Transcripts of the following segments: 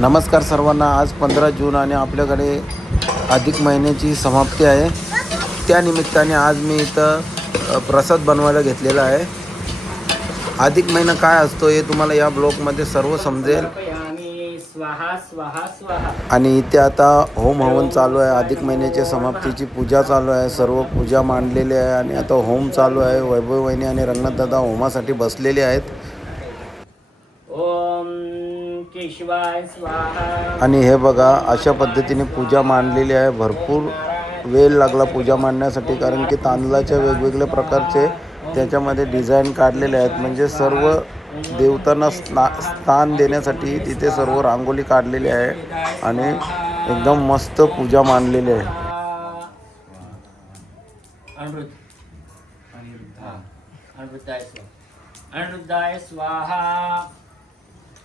नमस्कार सर्वांना. आज 15 जून आणि आपल्याकडे अधिक महिन्याची समाप्ती आहे. त्यानिमित्ताने आज मी इथं प्रसाद बनवायला घेतलेला आहे. अधिक महिना काय असतो हे तुम्हाला या ब्लॉगमध्ये सर्व समजेल. आणि इथे आता होम हवन चालू आहे. अधिक महिन्याच्या समाप्तीची पूजा चालू आहे. सर्व पूजा मांडलेली आहे आणि आता होम चालू आहे. वैभव वहिनी आणि रंगनाथदादा होमासाठी बसलेले आहेत. ओम केशवाय स्वाहा. आणि हे बघा, अशा पद्धतीने पूजा मांडलेली आहे. भरपूर वेळ लागला पूजा मांडण्यासाठी, कारण की तांदळाच्या वेगवेगळ्या प्रकारचे त्याच्यामध्ये डिझाईन काढलेले आहेत. म्हणजे सर्व देवतांना स्थान देण्यासाठी तिथे सर्व रांगोळी काढलेली आहे आणि एकदम मस्त पूजा मांडलेली आहे. अनिरुद्धाय स्वाहा.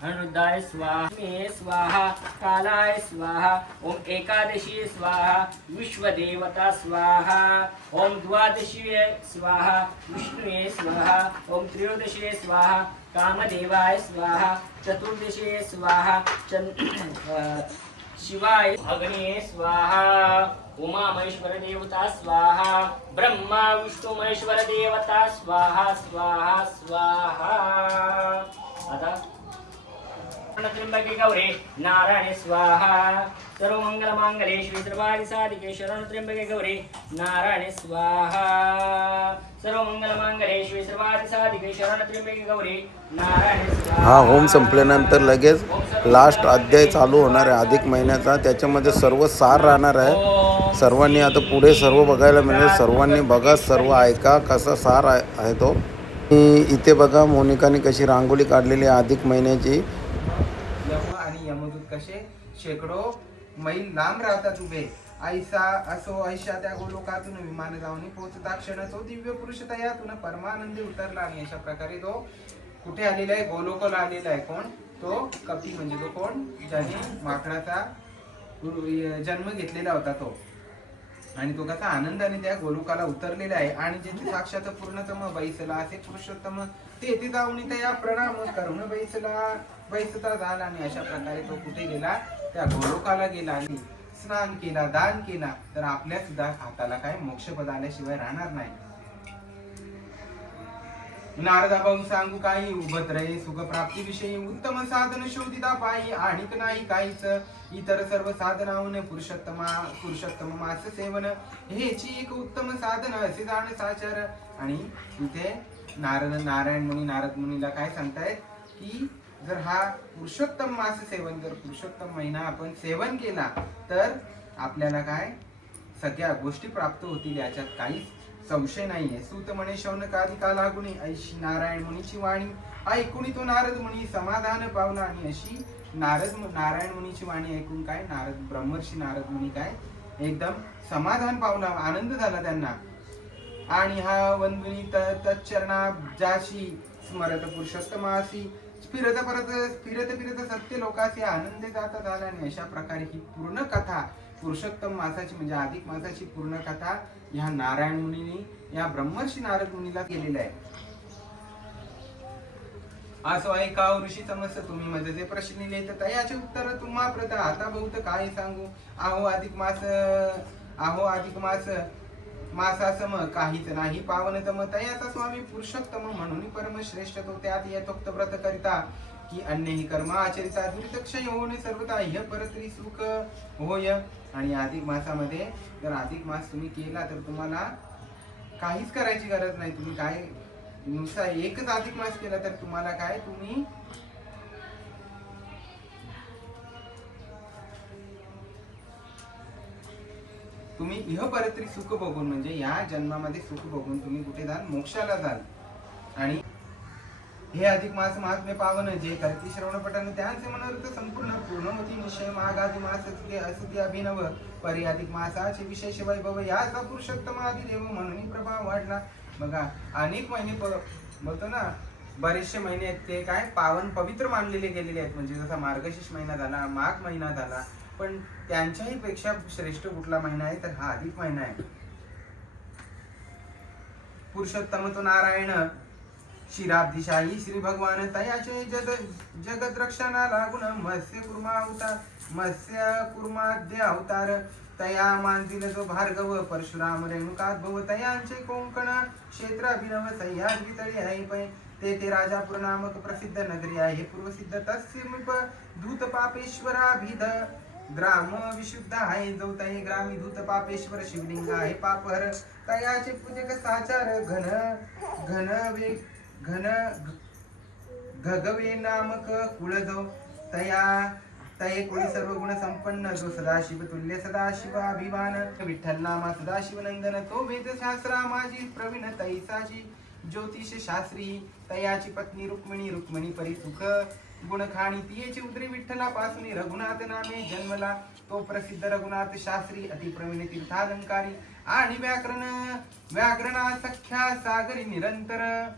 अनिरुद्धाय स्वाहा. मे स्वाहा. कालाय स्वाहा. ओम एकादशी स्वाहा. विश्वदेवता स्वाहा. ओम द्वादशी स्वाहा. विष्णुये स्वाहा. ओम त्रयोदशी स्वाहा. कामदेवाय स्वाहा. चतुर्दशी स्वाहा. शिवाय अग्निये स्वाहा. उमा महेश्वर देवता स्वाहा. ब्रह्मा विष्णु महेश्वर देवता स्वाहा स्वाहा स्वाहा. आता त्र्यंबके गौरी नारायण स्वाहा. सर्व मंगल मांगल्ये शिवे सर्वार्थ साधिके शरण त्र्यंबके गौरी नारायण स्वाहा. सर्व मंगल मांगल्ये शिवे सर्वार्थ साधिके शरण त्र्यंबके गौरी नारायण स्वाहा. हा होम संपल्यानंतर लगेच लास्ट अध्याय चालू होणार आहे अधिक महिन्याचा. त्याच्यामध्ये सर्व सार राहणार आहे. सर्वांनी आता पुढे सर्व बघायला मिळेल. सर्वांनी बघा, सर्व ऐका कसा सार आहे तो. इथे बघा, मोनिकाने कशी रांगोळी काढलेली आहे अधिक महिन्याची. आणि यमदूत कसे शेकडो मैल लांब राहतात उभे. ऐशा त्या गोलोकातून विमान जाऊन पोहोचता क्षण तो दिव्य पुरुष तयातून परमानंदी उतरला. आणि अशा प्रकारे तो कुठे आलेला आहे? गोलोकाला आलेला आहे. कोण? तो कपी, म्हणजे तो कोण? ज्याने माकडाचा जन्म घेतलेला होता तो. आणि तो कसा आनंदाने त्या गोलोकाला उतरलेला आहे. आणि ज्याचे साक्षात पूर्णतम बैसला असे पुरुषोत्तम ते जाऊन त्या प्रणाम करून बैसता झाला. आणि अशा प्रकारे तो कुठे गेला? त्या गोलोकाला गेला आणि स्नान केला, दान केला. तर आपल्या सुद्धा हाताला काय मोक्षपद आल्याशिवाय राहणार नाही. नारदा भाऊ सांगू काही उभत रे सुख प्राप्ती विषयी उत्तम साधन शोधिता पायी. आणिक नाही काहीच इतर सर्व साधनाहून पुरुषोत्तम मास सेवन हेची एक उत्तम साधन असे जाण साचार. आणि इथे नारायण मुनी नारद मुनीला काय सांगतायत की जर हा पुरुषोत्तम मास सेवन, जर पुरुषोत्तम महिना आपण सेवन केला तर आपल्याला काय सगळ्या गोष्टी प्राप्त होतील, याच्यात काहीच संशय नाहीये. सूत म्हणे शौनकादिका लागुनी ऐशी नारायण मुनीची वाणी ऐकुनी तो नारद मुनी समाधान पावला. आणि अशी नारायण मुनीची वाणी ऐकून काय ब्रह्मर्षी नारद मुनी काय एकदम समाधान पावला, आनंद झाला त्यांना. आणि हा वंदुनी तच्चरणा जाशी स्मरत पुरुषोत्तमासी फिरत सत्य लोकासी आनंद जाता झाला. आणि अशा प्रकारे ही पूर्ण कथा पुरुषोत्तम मासाची म्हणजे अधिक मासाची पूर्ण कथा ह्या नारायण मुनीने या ब्रह्मर्षी नारद मुनीला केलेलं आहे. असो ऐका ऋषी समस्त तुम्ही मध्ये जे प्रश्न लिहिले तर याचे उत्तर तुम्हा प्रत आता बहुत काय सांगू. आहो अधिक मासासम काहीच नाही पावनतम तयाचा स्वामी पुरुषोत्तम म्हणून परमश्रेष्ठ तो त्यात यथोक्त व्रत करिता की अन्यही कर्म आचरिता दुरितक्षय होऊन सर्वता ह्य परत्री सुख होय. आणि अधिक मासामध्ये जर अधिक मास तुम्ही केला तर तुम्हाला काहीच करायची गरज नाही. तुम्ही काय नुसता एकच अधिक मास केला तर तुम्हाला काय तुम्ही इह परत्री सुख बघून म्हणजे या जन्मामध्ये सुख बघून तुम्ही कुठे जाल? मोक्षाला जाल. आणि हे अधिक मास महात्म्य पावन जे करती श्रवण पठण त्यांचे मनोरथ संपूर्ण पूर्णमती निश्चय मागादी मास असती अभिनव परी अधिक मासाचे विशेष वैभव याचा पुरुषोत्तम आदी देव म्हणून प्रभाव वाढला. बघा अनेक महिने बोलतो ना, बरेचसे महिने आहेत ते काय पावन पवित्र मानलेले गेलेले आहेत. म्हणजे जसा मार्गशीर्ष महिना झाला, माघ महिना झाला, पण त्यांच्याही पेक्षा श्रेष्ठ कुठला महिना आहे तर हा अधिक महिना आहे. पुरुषोत्तम तो नारायण क्षीराब्धिशाही श्री भगवान तयाचे जगत रक्षणा लागून मत्स्य कुर्माद्य अवतार तया मानतील जो भार्गव परशुराम रेणुकात भव तयांचे कोंकण क्षेत्र अभिनव सह्याद्री तळी आहे पै ते राजापूर नामक प्रसिद्ध नगरी आहे पूर्वसिद्ध तस्मिप धूत पापेश्वराभिध ग्राम विशुद्ध आहे जो तय ग्रामी धूत पापेश्वर शिवलिंग आहे पापहर तयाचे पूजक साचार घन घगवे नामक कुळ जो तये कोळी सर्व गुण संपन्न जो सदाशिव तुल्य सदाशिव अभिमान विठ्ठल नामा सदाशिव नंदन तो वेद शास्त्रा माझी प्रवीण तैसाची ज्योतिष शास्त्री तयाची पत्नी रुक्मिणी परी सुख गुण खाणी तियेची उदरी विठ्ठलापासून रघुनाथ नामे जन्मला तो प्रसिद्ध रघुनाथ शास्त्री अतिप्रवीण तीर्थालंकारी आणि व्याकरणा सख्या सागरी निरंतर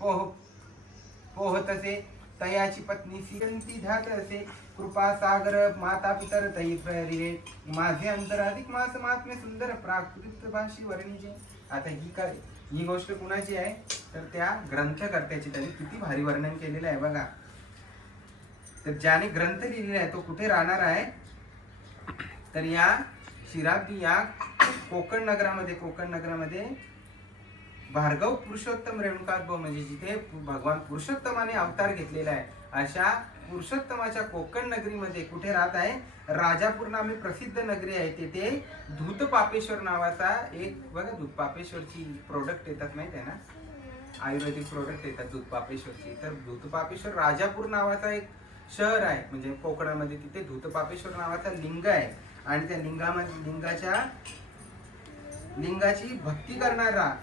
पोहतसे तयाची पत्नी सिरंती ध्यात असे कृपा सागर माता पितर तई प्रेरिले माझे अंतर अधिक मास महात्म्य सुंदर प्राकृत भाषी वर्णीचे आता ही गोष्ट कुणाची आहे तर त्या ग्रंथकर्त्याची त्यांनी किती भारी वर्णन केलेलं आहे बघा तर ज्याने ग्रंथ लिहिलेला आहे तो कुठे राहणार आहे तर या शिराब्दी या कोकण नगरामध्ये भार्गव पुरुषोत्तम रेणुकात्भ म्हणजे जिथे भगवान पुरुषोत्तमाने अवतार घेतलेला आहे अशा पुरुषोत्तमाच्या कोकण नगरीमध्ये कुठे राहत आहे राजापूर नामे प्रसिद्ध नगरी आहे तेथे धूतपापेश्वर नावाचा एक बघा धूतपापेश्वरची प्रोडक्ट येतात माहिती आहे ना आयुर्वेदिक प्रोडक्ट येतात धूतपापेश्वरची तर धूतपापेश्वर राजापूर नावाचा एक शहर आहे म्हणजे कोकणामध्ये तिथे धूतपापेश्वर नावाचा लिंग आहे आणि त्या लिंगाची भक्ती करणारा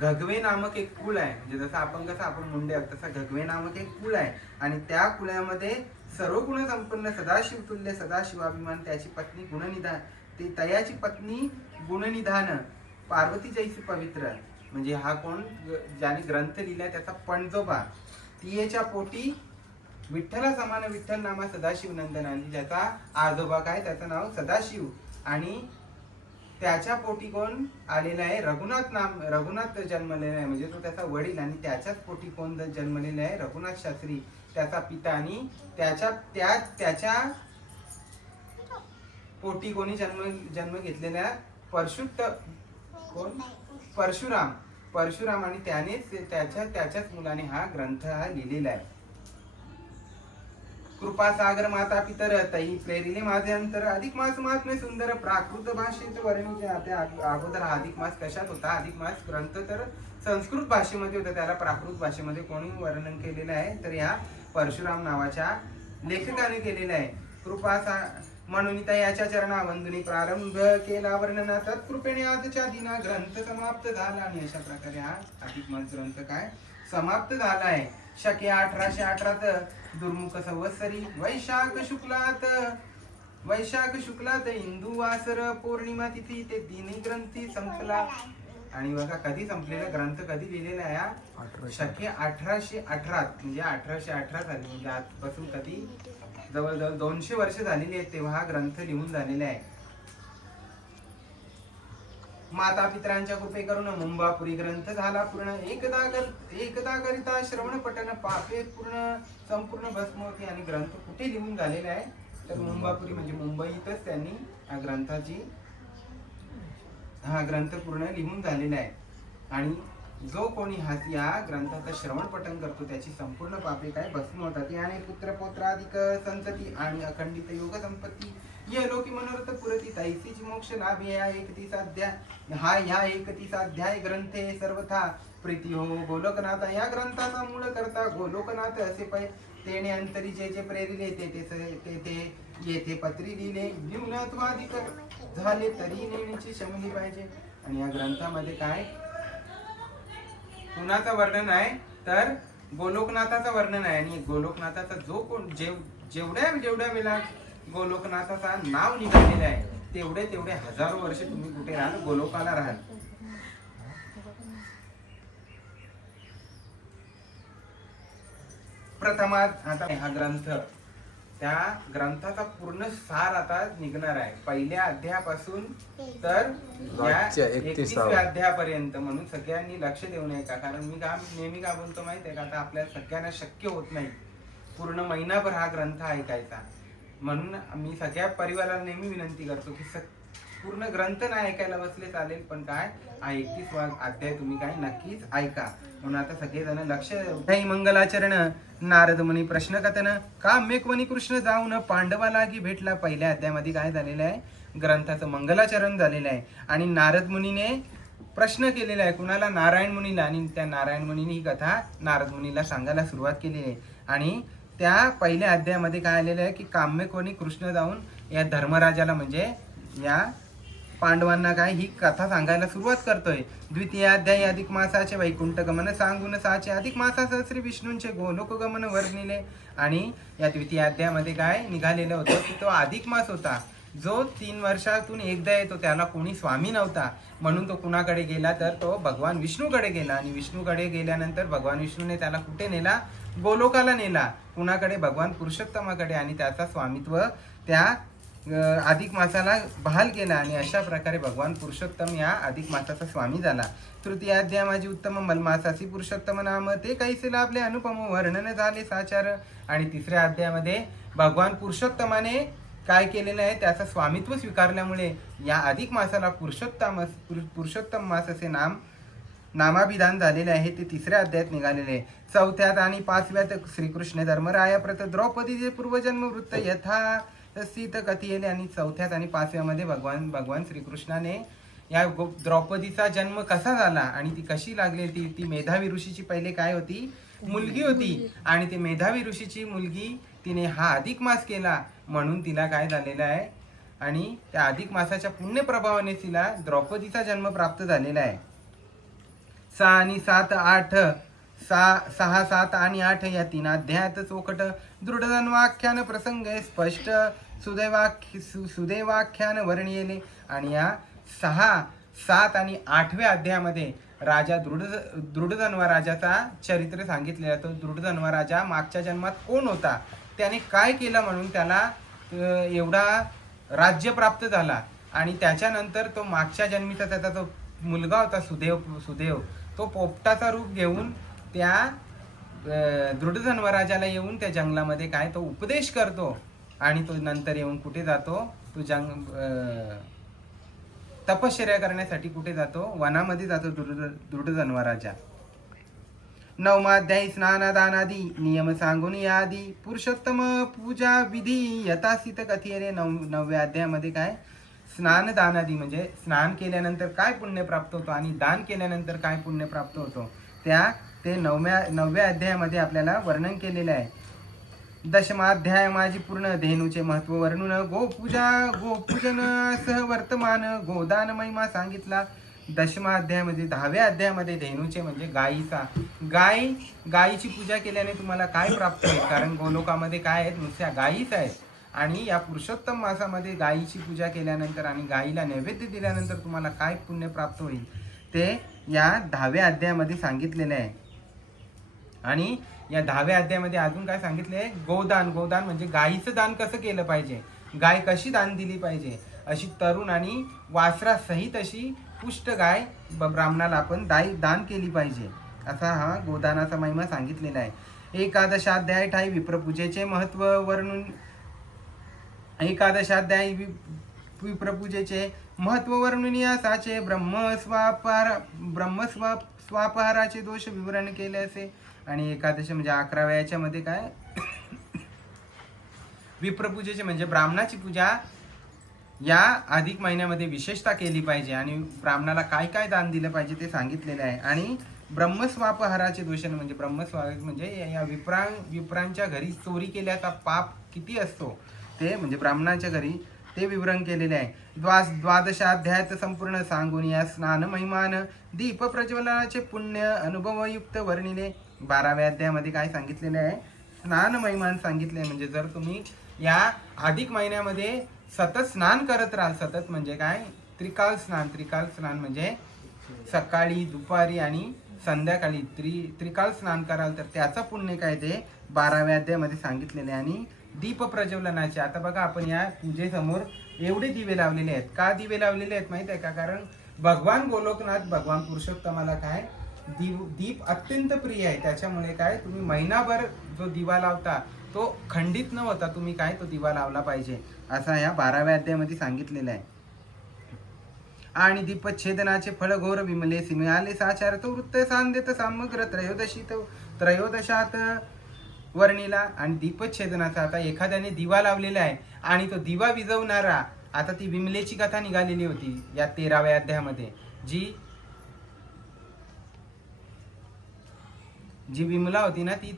घगवे नामक एक कुळ आहे म्हणजे जसं आपण मुंडे आहोत तसा घगवे नामक एक कुळ आहे आणि त्या कुळामध्ये सर्व गुण संपन्न सदाशिव तुल्य सदाशिवाभिमान त्याची पत्नी गुणनिधान ते तयाची पत्नी गुणनिधान पार्वती जैसी पवित्र म्हणजे हा कोण ज्याने ग्रंथ लिहिलाय त्याचा पणजोबा तियेच्या पोटी विठ्ठला समान विठ्ठल नामा सदाशिव नंदन आणि ज्याचा आजोबा काय त्याचं नाव सदाशिव आणि त्याच्या पोटी कोण आलेला आहे रघुनाथ जन्मलेला आहे म्हणजे तो त्याचा वडील आणि त्याच्याच पोटी कोण जन्मलेला आहे रघुनाथ शास्त्री त्याचा पिता आणि त्याच्या पोटी कोणी जन्म घेतलेला परशुराम आणि त्यानेच त्याच्याच मुलाने हा ग्रंथ लिहिलेला आहे कृपा सागर माता पितर तई प्रेरिले माझे अंतर अधिक मास महात्म्य सुंदर प्राकृत भाषेत वर्णिले अगोदर अधिक मास कशात होता अधिक मास ग्रंथ तर संस्कृत भाषेमध्ये होता त्याला प्राकृत भाषेमध्ये कोणी वर्णन केलेलं आहे तर या परशुराम नावाच्या लेखकाने केलेलं आहे कृपा म्हणून याच्या चरणा वंदनी प्रारंभ केला वर्णना तत्कृपेने आजच्या दिना ग्रंथ समाप्त झाला आणि अशा प्रकारे हा अधिक मास ग्रंथ काय समाप्त झाला आहे शके 1818 दुर्मुख संवत्सरी वैशाख शुक्लात हिंदू वासर पौर्णिमा तिथी ते दिनी ग्रंथी संपला आणि बघा कधी संपलेला ग्रंथ कधी लिहिलेला आहे शके 1818 म्हणजे 1818 झाली म्हणजे आजपासून कधी जवळजवळ 200 वर्ष झालेली आहेत तेव्हा हा ग्रंथ लिहून झालेला आहे माता पितरांच्या कृपे करून मुंबापुरी ग्रंथ झाला पूर्ण एकदा करिता श्रवण पठण पापे संपूर्ण भस्म होती आणि ग्रंथ कुठे लिहून झालेला आहे तर मुंबापुरी म्हणजे मुंबईतच त्यांनी हा ग्रंथ पूर्ण लिहून झालेला आहे आणि जो कोणी या ग्रंथाचं श्रवण पठण करतो त्याची संपूर्ण पापे काय भस्म होतात याने पुत्र पौत्राधिक संतती आणि अखंडित योग संपत्ती ये लोकी मनोरथ पुरती तैसीच मोक्ष लाभ या 31 अध्याय ग्रंथे सर्वथा प्रीती हो गोलोकनाथ या ग्रंथाचा मूळ करता गोलोकनाथ असे पै तेने अंतरी जे प्रेरिले ते येथे पत्री लिहिले न्यूनत्वाधिक झाले तरी नेण्याची शमली पाहिजे आणि या ग्रंथामध्ये काय कुणाचं वर्णन आहे तर गोलोकनाथाचं वर्णन आहे आणि गोलोकनाथाचा जो कोण जेवढ्या वेळा गोलोकनाथाचा नाव निघालेलं आहे तेवढे हजारो वर्ष तुम्ही कुठे राहाल गोलोकाला राहाल प्रथमात आता हा ग्रंथ त्या ग्रंथाचा पूर्ण सार आता निघणार आहे, पहिल्या अध्यायापासून तर या मागच्या 31व्या अध्यायापर्यंत. म्हणून सगळ्यांनी लक्ष देऊ नये का, कारण मी नेहमी का बोलतो माहिती आहे का, आता आपल्याला सगळ्यांना शक्य होत नाही पूर्ण महिनाभर हा ग्रंथ ऐकायचा. म्हणून मी सगळ्या परिवाराला नेहमी विनंती करतो की पूर्ण ग्रंथ नाही ऐकायला बसले चालेल, पण काय हा 31वा अध्याय तुम्ही काय नक्कीच ऐका. म्हणून आता सगळेजण लक्ष. काही मंगलाचरण नारद मुनी प्रश्न कथन काम्यक्वनी कृष्ण जाऊन पांडवा लागी भेटला. पहिल्या अध्यायामध्ये काय झालेलं आहे, ग्रंथाचं मंगलाचरण झालेलं आहे आणि नारद मुनीने प्रश्न केलेला आहे कुणाला, नारायण मुनीला. आणि त्या नारायण मुनीने ही कथा नारद मुनीला सांगायला सुरुवात केलेली आहे. आणि त्या पहिल्या अध्यायामध्ये काय आलेलं आहे की काम्यक्वनी कृष्ण जाऊन या धर्मराजाला म्हणजे या पांडवांना काय ही कथा सांगायला सुरुवात करतोय. द्वितीय अध्याय अधिक मासाचे वैकुंठ गमन सांगून साचे अधिक मासासह श्री विष्णूंचे गोलोक गमन वर्णिले. आणि या द्वितीय अध्यायामध्ये काय निघालेलं होतं की तो अधिक मास होता जो 3 वर्षातून एकदा येतो. त्याला कोणी स्वामी नव्हता म्हणून तो कुणाकडे गेला तर तो भगवान विष्णूकडे गेला. आणि विष्णूकडे गेल्यानंतर भगवान विष्णूने त्याला कुठे नेला, गोलोकाला नेला. कुणाकडे, भगवान पुरुषोत्तमाकडे. आणि त्याचा स्वामित्व त्या अधिक मासाला बहाल केला. आणि अशा प्रकारे भगवान पुरुषोत्तम या अधिक मासाचा स्वामी झाला. तृतीय अध्याय माझी उत्तम मलमासासी पुरुषोत्तम नाम ते कैसे लाभले अनुपम वर्णन झाले साचार. आणि तिसऱ्या अध्यायामध्ये भगवान पुरुषोत्तमाने काय केलेलं आहे, त्याचं स्वामित्व स्वीकारल्यामुळे या अधिक मासाला पुरुषोत्तम मास असे नामाभिधान झालेले आहे. ते तिसऱ्या अध्यायात निघालेले आहे. चौथ्यात आणि 5व्यात श्रीकृष्ण धर्मराया प्रत द्रौपदीचे पूर्वजन्म वृत्त यथा सीत कथियेले. आणि 4थ्यात आणि 5व्यामध्ये भगवान श्रीकृष्णाने या द्रौपदीचा जन्म कसा झाला आणि ती कशी लागली. ती मेधावी ऋषीची पहिले काय होती, मुलगी होती. आणि ती मेधावी ऋषीची मुलगी तिने हा अधिक मास केला म्हणून तिला काय झालेलं आहे, आणि त्या अधिक मासाच्या पुण्य प्रभावाने तिला द्रौपदीचा जन्म प्राप्त झालेला आहे. 6 आणि 7 8 6 7 आणि 8 या 3 अध्यायात चोखट दृढधन्वाख्यान प्रसंग स्पष्ट सुदैवाख्यान वर्णिले. आणि या 6 7 आणि 8व्या अध्यायामध्ये राजा दृढधन्वा राजाचा चरित्र सांगितलेला. तो दृढधन्वा राजा मागच्या जन्मात कोण होता, त्याने काय केलं म्हणून त्याला एवढा राज्य प्राप्त झाला. आणि त्याच्यानंतर तो मागच्या जन्मीचा त्याचा जो मुलगा होता सुदेव तो पोपटाचा रूप घेऊन त्या दृढधन्वा राजाला येऊन त्या जंगलामध्ये काय तो उपदेश करतो. आणि तो नंतर येऊन कुठे जातो, तो तपश्चर्या करण्यासाठी कुठे जातो, वनामध्ये जातो दृढधन्वा राजा. 9वा अध्याय स्नानदानादी नियम सांगून यादी पुरुषोत्तम पूजा विधी यथासित कथियले. 9व्या अध्यायामध्ये काय स्नानदानादी म्हणजे स्नान केल्यानंतर काय पुण्य प्राप्त होतो आणि दान केल्यानंतर काय पुण्य प्राप्त होतो ते 9व्या अध्यायामध्ये आपल्याला वर्णन केलेलं आहे. 10मा अध्याय माझी पूर्ण धेनूचे महत्व वर्णून गोपूजन सह वर्तमान गोदान महिमा सांगितला. 10मा अध्यायामध्ये 10व्या अध्यायामध्ये धेनूचे म्हणजे गायीची पूजा केल्याने तुम्हाला काय प्राप्त होईल, कारण गोलोकामध्ये काय आहेत, नुसत्या गायीच आहेत. आणि या पुरुषोत्तम मासामध्ये गायीची पूजा केल्यानंतर आणि गायीला नैवेद्य दिल्यानंतर तुम्हाला काय पुण्य प्राप्त होईल ते या 10व्या अध्यायामध्ये सांगितलेले आहे. आणि या 10व्या अध्यायामध्ये अजून काय सांगितले, गोदान म्हणजे गायीचं दान कसं केलं पाहिजे, गाय कशी दान दिली पाहिजे, अशी तरुण आणि वासरासहित अशी पुष्ट गाय ब्राह्मणाला आपण दान केली पाहिजे, असा हा गोदानाचा महिमा सांगितलेला आहे. 11 अध्याय ठाई विप्रपूजेचे महत्व वर्णून 11 अध्याय विप्रपूजेचे महत्व वर्णून यासाचे ब्रह्मस्वापहाराचे दोष विवरण केले असे. आणि 11 म्हणजे 11व्या याच्यामध्ये काय विप्रपूजेचे म्हणजे ब्राह्मणाची पूजा या अधिक महिन्यामध्ये विशेषता केली पाहिजे आणि ब्राह्मणाला काय काय दान दिलं पाहिजे ते सांगितलेले आहे. आणि ब्रह्मस्वापहाराचे दोष म्हणजे ब्रह्मस्वाप म्हणजे या विप्रांच्या घरी चोरी केल्याचा पाप किती असतो ते म्हणजे ब्राह्मणाच्या घरी ते विवरण केलेले आहे. 12 अध्यायात संपूर्ण सांगून या स्नान महिमान दीप प्रज्वलनाचे पुण्य अनुभवयुक्त वर्णिले. 12व्या अध्यायामध्ये काय सांगितलेले आहे, स्नान महिमान सांगितले. म्हणजे जर तुम्ही या अधिक महिन्यामध्ये सतत स्नान करत राहाल, सतत म्हणजे काय त्रिकाल स्नान म्हणजे सकाळी दुपारी आणि संध्याकाळी त्रिकाल स्नान कराल तर त्याचा पुण्य काय ते 12व्या अध्यायामध्ये सांगितलेले आहे. आणि दीप प्रज्वलनाचे. आता बघा आपण या पूजेसमोर एवढे दिवे लावलेले आहेत. का दिवे लावलेले आहेत माहित आहे का? कारण भगवान गोलोकनाथ भगवान पुरुषोत्तमाला काय दीप अत्यंत प्रिय आहे. त्याच्यामुळे काय तुम्ही महिनाभर जो दिवा लावता तो खंडित न होता तुम्ही काय तो दिवा लावला पाहिजे असा या 12व्या अध्यायामध्ये सांगितलेलं आहे. आणि दीपच्छेदनाचे फळ घोर विमलेसी मिळाले साचार तो वृत्त सांदेत समग्र त्रयोदशात वर्णिला. आणि दीपच्छेदनाचा आता एखाद्याने दिवा लावलेला आहे आणि तो दिवा विझवणारा, आता ती विमलेची कथा निघालेली होती या 13व्या अध्यायामध्ये. जी विमला होती ना ती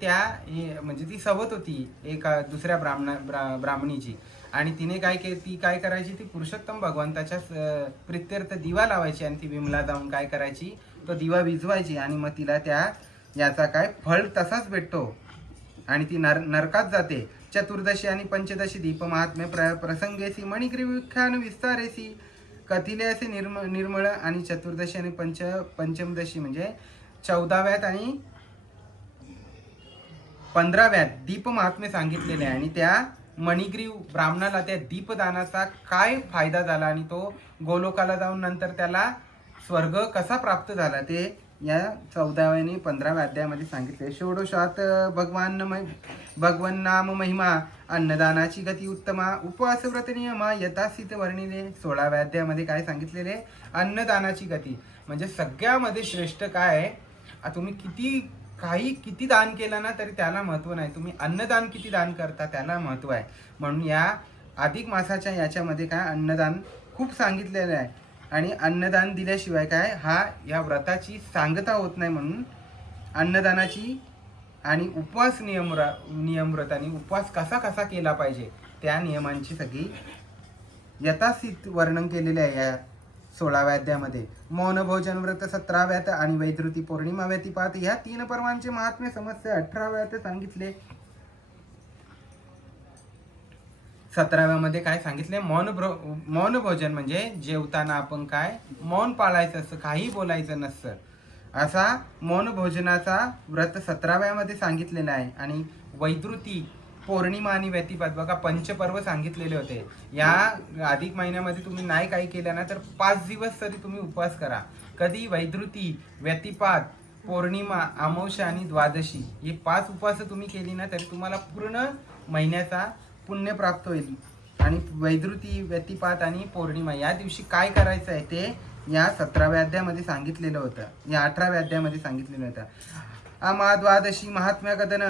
म्हणजे ती सवत होती एका दुसऱ्या ब्राह्मणीची. आणि तिने ती काय करायची, ती पुरुषोत्तम भगवंताच्या प्रित्यर्थ दिवा लावायची आणि ती विमला जाऊन काय करायची, तो दिवा विझवायची आणि मग तिला याचा काय फळ तसाच भेटतो आणि ती नरकात जाते. चतुर्दशी आणि पंचदशी दीप महात्म्य प्रसंगेसी मणिग्रीव्याख्यान विस्तारेसी कथिले असे निर्मळ. आणि चतुर्दशी आणि पंचमदशी म्हणजे 14व्यात आणि 15व्यात दीप महात्म्य सांगितलेले आहे. आणि त्या मणिग्रीव ब्राह्मणाला त्या दीपदानाचा काय फायदा झाला आणि तो गोलोकाला जाऊन नंतर त्याला स्वर्ग कसा प्राप्त झाला ते या 14व्या आणि 15व्या अध्यायामध्ये सांगितले. षोडशात भगवान नाम महिमा अन्नदानाची गती उत्तमा उपवास व्रत नियमा यथासित वर्णिले. 16व्या अध्यायामध्ये काय सांगितलेले, अन्नदानाची गती म्हणजे सगळ्यामध्ये श्रेष्ठ काय आहे. तुम्ही किती दान केलं ना तरी त्याला महत्व नाही, तुम्ही अन्नदान किती दान करता त्याला महत्व आहे. म्हणून या अधिक मासाच्या याच्यामध्ये काय अन्नदान खूप सांगितलेलं आहे. आणि अन्नदान दिल्याशिवाय काय या व्रताची सांगता होत नाही. म्हणून अन्नदानाची आणि उपवास नियमव्रत आणि उपवास कसा केला पाहिजे त्या नियमांची सगळी यथासित वर्णन केलेले आहे या 16व्या अध्यायामध्ये. मौन भोजन व्रत 17व्यात आणि वैधृती पौर्णिमा व्यतिपात या 3 पर्वांचे महात्म्य समस्या 18व्यात सांगितले. 17व्यामध्ये काय सांगितले, मौन भोजन म्हणजे जेवताना आपण काय मौन पाळायचं असं, काही बोलायचं नसतं, असा मौन भोजनाचा व्रत 17व्यामध्ये सांगितलेला आहे. आणि वैधृती पौर्णिमा आणि व्यतिपात बघा पंचपर्व सांगितलेले होते. या अधिक महिन्यामध्ये तुम्ही नाही काही केलं ना तर 5 दिवस तरी तुम्ही उपवास करा. कधी वैधृती, व्यतिपात, पौर्णिमा, अमावस्या आणि द्वादशी हे 5 उपवास तुम्ही केली ना तरी तुम्हाला पूर्ण महिन्याचा पुण्य प्राप्त होईल. आणि वैधृती, व्यतिपात आणि पौर्णिमा या दिवशी काय करायचं आहे ते या 17व्या अध्यायामध्ये सांगितलेलं होतं, या 18व्या अध्यायामध्ये सांगितलेलं होतं. अमाद्वादशी महात्म्य कथन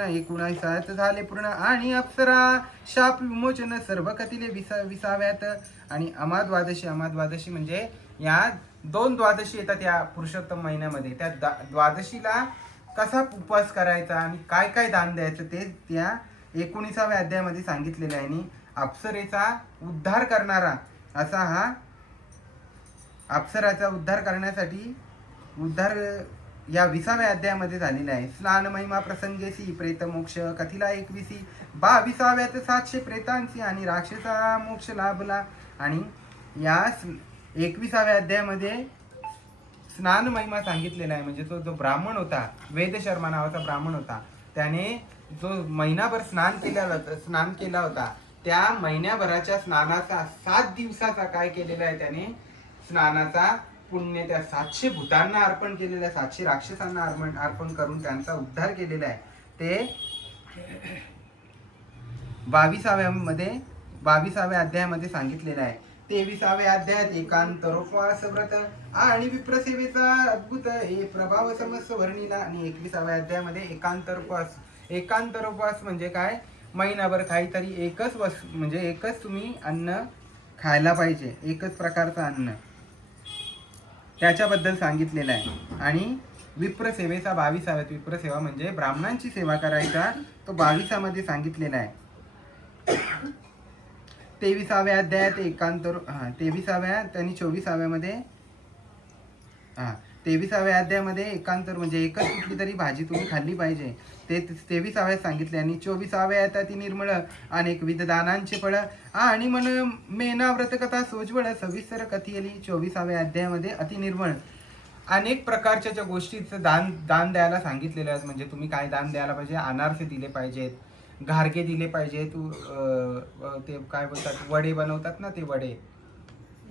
19 झाले पूर्ण. आणि अप्सरा शाप विमोचन सर्व कथिले 20व्यात. आणि अमाद्वादशी म्हणजे या 2 द्वादशी येतात या पुरुषोत्तम महिन्यामध्ये. त्या द्वादशीला कसा उपवास करायचा आणि काय दान द्यायचं ते त्या 19व्या अध्यायामध्ये सांगितलेलं आहे. आणि अप्सरेचा उद्धार करणारा असा अप्सराचा उद्धार करण्यासाठी या 20व्या अध्यायामध्ये झालेला आहे. स्नान महिमा प्रसंगेसी प्रेत मोक्ष कथिला 21. 22व्यात 700 प्रेतांची आणि राक्षसा मोक्ष लाभला. आणि या 21व्या अध्यायामध्ये स्नान महिमा सांगितलेला आहे. म्हणजे तो जो ब्राह्मण होता, वेद शर्मा नावाचा ब्राह्मण होता, त्याने जो महिनाभर स्नान केला होता त्या महिन्याभराच्या स्नानाचा 7 दिवसाचा काय केलेला आहे त्याने स्नानाचा पुण्य त्या 700 भूतांना अर्पण केलेलं आहे, 700 राक्षसांना अर्पण करून त्यांचा उद्धार केलेला आहे. ते 22व्या अध्यायामध्ये सांगितलेलं आहे. 23व्या अध्यायात एकांतरोपवास व्रत आणि विप्रसेवेचा अद्भुत प्रभाव समस्त वर्णिला. आणि 21व्या अध्यायामध्ये एकांतरोपवास म्हणजे काय, महिनाभर काहीतरी एकच तुम्ही अन्न खायला पाहिजे, एकच प्रकारचं अन्न, त्याच्याबद्दल सांगितलेलं आहे. आणि विप्रसेवेचा 22व्यात, विप्रसेवा म्हणजे ब्राह्मणांची सेवा करायचा, तो 22मध्ये सांगितलेला आहे. 23व्या अध्यायात 23व्यात आणि 24व्यामध्ये 23व्या अध्यायामध्ये एकांतर म्हणजे एकच कुठली तरी भाजी तुम्ही खाल्ली पाहिजे ते 23व्यात सांगितले. आणि 24व्यात अति निर्मळ अनेक विध दानांचे फळ आणि मेना व्रतकथा सोज्वळ सविस्तर कथी आली. 24व्या अध्यायामध्ये अति निर्मळ अनेक प्रकारच्या ज्या गोष्टीचं दान द्यायला सांगितलेलं आहे. म्हणजे तुम्ही काय दान द्यायला पाहिजे, अनारसे दिले पाहिजेत, घारगे दिले पाहिजे, ते काय बोलतात वडे बनवतात ना, ते वडे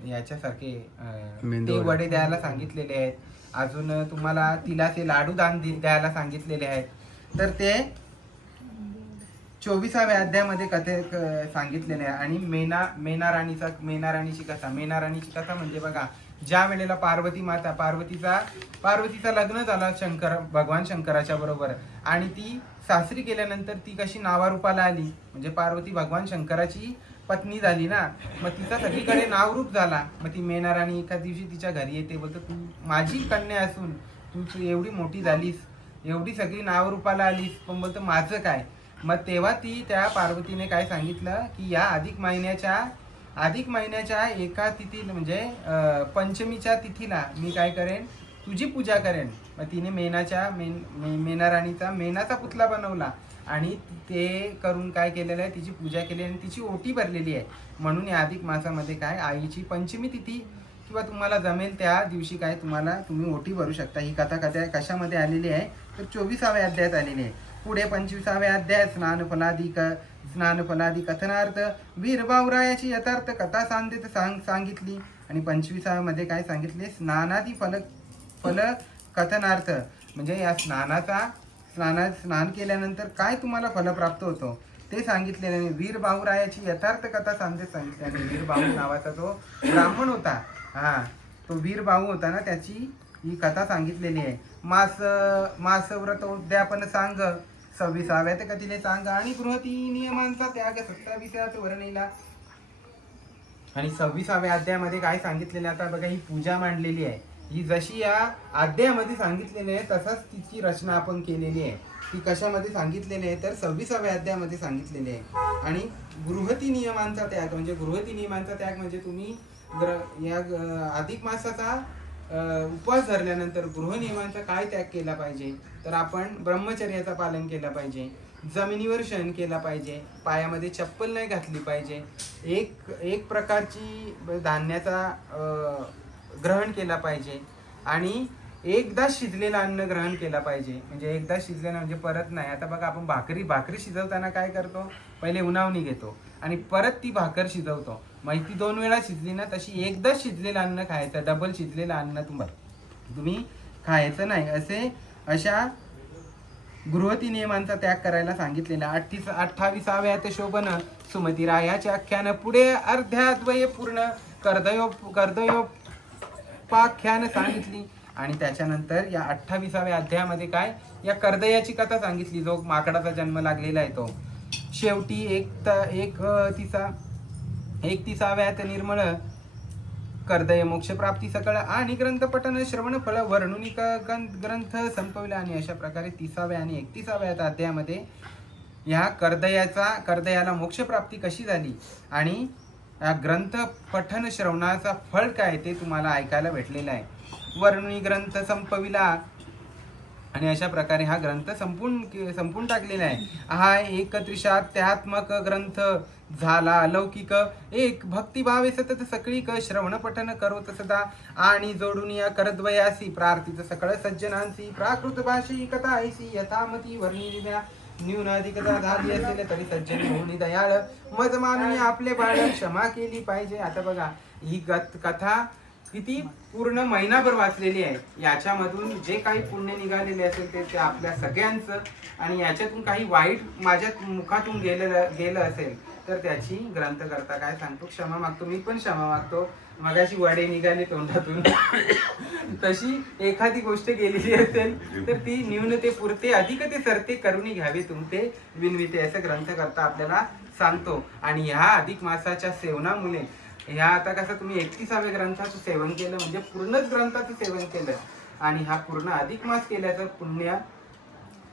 याच्यासारखे ते वडे द्यायला सांगितलेले आहेत. अजून तुम्हाला तिलाचे लाडू द्यायला सांगितलेले आहेत. तर ते 24व्या अध्यायामध्ये सांगितलेले आहे. आणि मेना राणीची कथा म्हणजे बघा, ज्या वेळेला पार्वतीचा लग्न झाला भगवान शंकराच्या बरोबर, आणि ती सासरी गेल्यानंतर ती कशी नावारूपाला आली, म्हणजे पार्वती भगवान शंकराची पत्नी झाली ना, मग तिचा सगळीकडे नावरूप झाला. मग ती मेना राणी एका दिवशी तिच्या घरी येते, बोलतो तू माझी कन्या असून तू एवढी मोठी झालीस, एवढी सगळी नावरूपाला आलीस, पण बोलतो माझं काय. मग तेव्हा त्या पार्वतीने काय सांगितलं की या अधिक महिन्याच्या एका तिथीला म्हणजे पंचमीच्या तिथीला मी काय करेन, तुझी पूजा करेन. मग तिने मेना राणीचा मेनाचा पुतळा बनवला आणि ते करून काय केलेलं आहे, तिची पूजा केली आणि तिची ओटी भरलेली आहे. म्हणून या अधिक मासामध्ये काय आईची पंचमी तिथी किंवा तुम्हाला जमेल त्या दिवशी काय तुम्ही ओटी भरू शकता. ही कथा कशामध्ये आलेली आहे तर 24व्या अध्यायात आलेली आहे. पुढे 25व्या अध्यायात स्नानफलादी कथनार्थ वीरबावरायाची यथार्थ कथा सांगितली. आणि 25व्यामध्ये काय सांगितले, स्नानादी फल कथनार्थ म्हणजे या स्नान केल्यानंतर काय तुम्हाला फल प्राप्त होतो ते सांगितलेले. वीर बाहुरायाची यथार्थ कथा सांगितली. आणि वीर बाहू नावाचा तो ब्राह्मण होता, तो वीर बाहू होता ना, त्याची ही कथा सांगितलेली आहे. मास व्रत उद्यापन सांग 26व्या ते कधीले सांग. आणि गृहती नियमांचा त्याग 27व्यात वर्णिला. आणि 26व्या अध्यायामध्ये काय सांगितलेले, आता बघा ही पूजा मांडलेली आहे, ही जशी या अध्यायामध्ये सांगितलेली आहे तसंच तिची रचना आपण केलेली आहे. ती कशामध्ये सांगितलेली आहे तर 26व्या अध्यायामध्ये सांगितलेली आहे. आणि गृहती नियमांचा त्याग म्हणजे तुम्ही या अधिक मासाचा उपवास धरल्यानंतर गृहनियमांचा काय त्याग केला पाहिजे तर आपण ब्रह्मचर्याचं पालन केलं पाहिजे, जमिनीवर शयन केला पाहिजे, पायामध्ये चप्पल नाही घातली पाहिजे, एक प्रकारची धान्याचा ग्रहण केला पाहिजे, आणि एकदा शिजलेलं अन्न ग्रहण केला पाहिजे. म्हणजे एकदा शिजलेलं म्हणजे परत नाही. आता बघा आपण भाकरी शिजवताना काय करतो, पहिले उन्हावणी घेतो आणि परत ती भाकर शिजवतो. मग ती 2 वेळा शिजली ना, तशी एकदा शिजलेलं अन्न खायचं, डबल शिजलेलं अन्न तुम्ही खायचं नाही. अशा गृहती नियमांचा त्याग करायला सांगितलेला. 28व्या शोभन सुमती रायाचे आख्यान. पुढे अर्ध्याद्वये पूर्ण कर्दयोपाख्यान सांगितली. आणि त्याच्यानंतर या 28व्या अध्यायामध्ये काय, या कर्दयाची कथा सांगितली, जो माकडाचा जन्म लागलेला आहे तो. शेवटी 31व्यात निर्मळ कर्दय मोक्ष प्राप्ती सकळ आणि ग्रंथपठन श्रवण फळ वर्णुनी ग्रंथ संपविला. आणि अशा प्रकारे 30व्या आणि 31व्या अध्यायामध्ये ह्या कर्दयाला मोक्ष प्राप्ती कशी झाली आणि ग्रंथ पठन श्रवणाचा फळ काय ते तुम्हाला ऐकायला भेटलेलं आहे. वर्णुनी ग्रंथ संपविला. आणि अशा प्रकारे हा ग्रंथ संपून टाकलेला आहे. हा एकत्रिशात्यात्मक ग्रंथ झाला अलौकिक. एक भक्तिभावे सतत सगळीक श्रवण पठन करोत सदा. आणि जोडून या करद्वयासी प्रार्थित सकळ सज्जनांसी प्राकृत भाषी कथा ऐसी यथामती वर्णिल्या. न्यून अधिकता झाली असेल तरी सज्जन होऊन दयाळ. मज मानून आपले बाळ क्षमा केली पाहिजे. आता बघा ही कथा किती पूर्ण महिनाभर वाचलेली आहे. याच्यामधून जे काही पुण्य निघालेले असेल ते आपल्या सगळ्यांचं, आणि याच्यातून काही वाईट माझ्या मुखातून गेलं असेल तर त्याची ग्रंथकर्ता काय सांगतो, क्षमा मागतो. मी पण क्षमा मागतो, मगाशी वडे निघाले तोंडातून तशी एखादी गोष्ट गेलेली असेल तर ती न्यूनते पुरते अधिक ते सरते करून घ्यावे तुमचे विनविते, असं ग्रंथकर्ता आपल्याला सांगतो. आणि ह्या अधिक मासाच्या सेवनामुळे ह्या आता कसं तुम्ही 31व्या ग्रंथाचं सेवन केलं म्हणजे पूर्णच ग्रंथाचं सेवन केलं, आणि हा पूर्ण अधिक मास केल्याचं पुण्य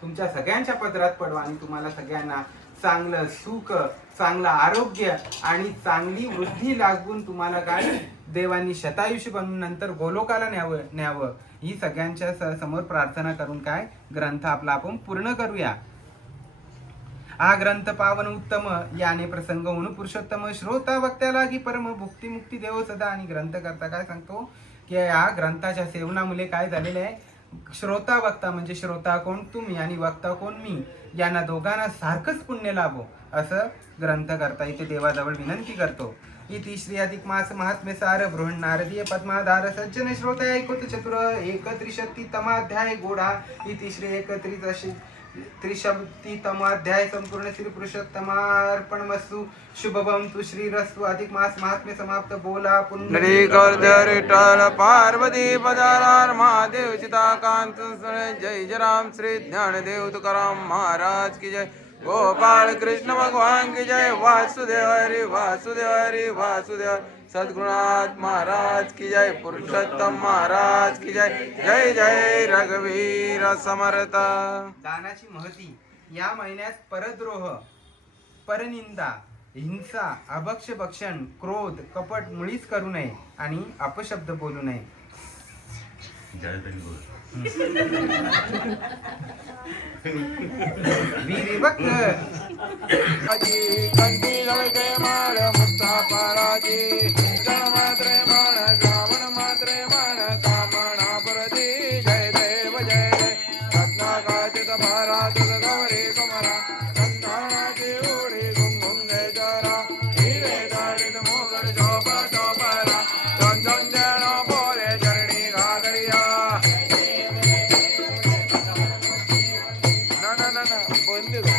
तुमच्या सगळ्यांच्या पदरात पडवा. आणि तुम्हाला सगळ्यांना चांगलं सुख, चांगलं आरोग्य आणि चांगली वृद्धी लागून तुम्हाला काय देवांनी शतायुष्य बनवून नंतर गोलोकाला न्यावं ही सगळ्यांच्या समोर प्रार्थना करून काय ग्रंथ आपला आपण पूर्ण करूया. हा ग्रंथ पावन उत्तम याने प्रसंग होऊन पुरुषोत्तम श्रोता वक्त्या लागी परम भुक्ती मुक्ती देव सदा. आणि ग्रंथकर्ता काय सांगतो की या ग्रंथाच्या सेवनामुळे काय झालेलं आहे, श्रोता वक्ता म्हणजे श्रोता कोण तुम्ही आणि वक्ता कोण मी, यांना दोघांना सारखंच पुण्य लाभो असं ग्रंथकर्ता इथे देवाजवळ विनंती करतो. इति श्री अधिक मास महात्म्य सार बृहण नारदीय पद्माधार सज्जन श्रोता ऐकोत चतुर एकत्रिशती तमाध्याय गोढा. इति श्री त्रिशब्दी तमाध्याय संपूर्ण श्री पुरुषोत्तमार्पणमस्तु. शुभवंतु श्री रस्तु. अधिक मास महात्म्य समाप्त. बोला पुंडलिक विठ्ठल पार्वती पदार महादेव चिताकांत जय जय राम. श्री ज्ञानदेव तुकाराम महाराज की जय. गोपाल कृष्ण भगवान की जय. वासुदेव हरि वासुदेव हरि वासुदेव. सद्गुरुनाथ महाराज की जय. पुरुषोत्तम महाराज की जय. जय जय रघुवीर समर्थ. दानाची महती. या महिन्यात परद्रोह, परनिंदा, हिंसा, अभक्ष भक्षण, क्रोध, कपट मुळीच करू नये आणि अपशब्द बोलू नये. विधिवक्त कंदी जळते माळ मुक्ता पाराजी. जळ मात्रे माण श्रावण मात्रे माण कामणा परती. जय देव जय जय. रत्नाकाचित भारा तुझ गौरी कुमारा. संतानाची उडी गुंगुंगे जरा. हिरे दाडीत मोगड झोपा झोपारा. दोन दोन जण बोले चरणी घागरिया. ना बंद कर.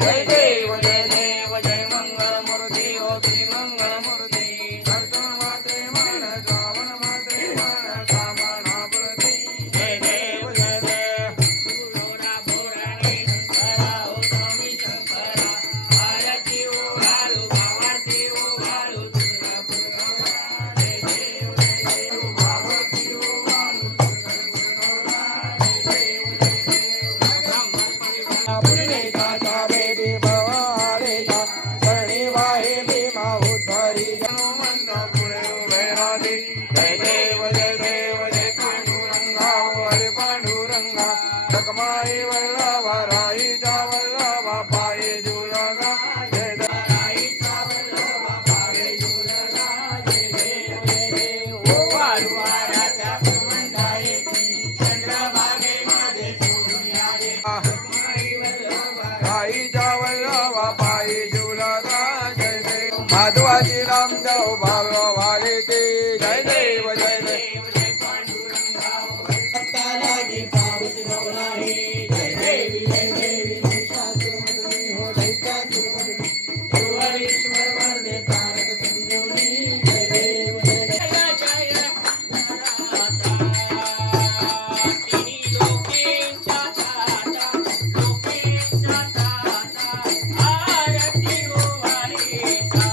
जय देव जय देव जय मंगल मूर्ती ओ श्री मंगल मूर्ती. दर्शन मात्रे मान श्रावण मात्रे मान कामना प्रती. जय देव जय देव. बोरा बोराने कराओ स्वामी शंकरा. आरती ओ घालू भावाती ओ घालू तुझा पुरवरा. जय देव जय देव. भावाती ओ घालू तुझा पुरवरा. जय देव जय देव. पुंडलिकाचा वेदी भवालेचा. शरणी वाहे भीमा उद्धारी. हनुमंत पुढे उभे राहती. जय देव जय देव जय पांडुरंगा. हरे पांडुरंगा. रखमाई वल्लभा राईचा वल्लभा पायी जुलगा. जय देव. राईचा वल्लभा पावे झुलगा. जय देव जय देव. ओ वारुवाराच्या मंडाळेची चंद्रभागेमध्ये सोडून आले. रखमाई वल्लभा राईचा वल्लभा पायी जुलगा. जय देव. माधवाची रामदेव भाव वाले ते. जय देव जय देव. देव जय पांडुरंगा. भक्ताला जी पाऊस गवलाही. जय देवी जय देवी. महिषासुरमर्दिनी हो दैत्यासुरमर्दिनी. सर्वेश्वर वरदे तारक संजीवनी. जय देव जय देव. जय जय नारायण. तिन्ही लोकेंच्या दाता. लोकेंच्या दाता. आरती ओ हरीचा.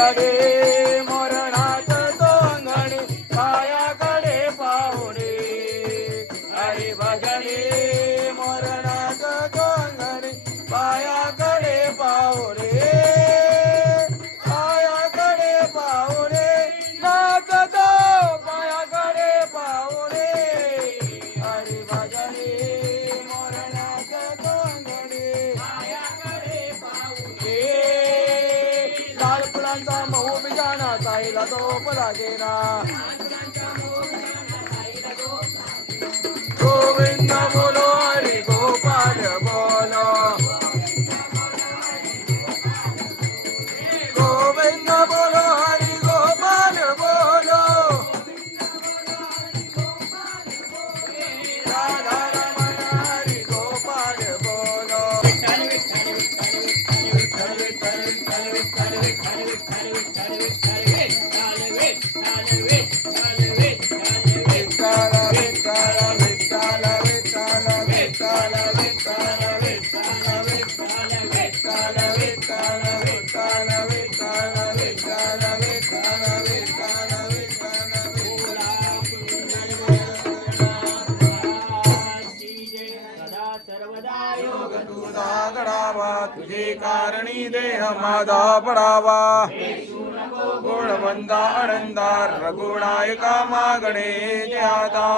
भजले मरणात तोंगणे पायाकडे पाहुणे हरी भजले मरणात तोंगणे पायाकडे पाहुणे पायाकडे पाहुणे नाचत पायाकडे पाहुणे हरी भजले मरणात तोंगणे पायाकडे पाहुणे लाल फुलांचा मऊ बिजाना साईला तोप लागेना गोविंद बोलो हरी गोपाल बोलो गोविंद बोलो हरी गोपाल बोलो राधा रमण हरी गोपाल बोलो विठ्ठल विठ्ठल विठ्ठल विठ्ठल विठ्ठल विठ्ठल विठ्ठल विठ्ठल विठ्ठल विठ्ठल विठ्ठल विठ्ठल विठ्ठल विठ्ठल विठ्ठल सदा सर्वदा योग तुझा गडावा तुझे कारणी देह माझा पडावा गुणवंता आनंदार रघुनायका मागणे ज्ञाता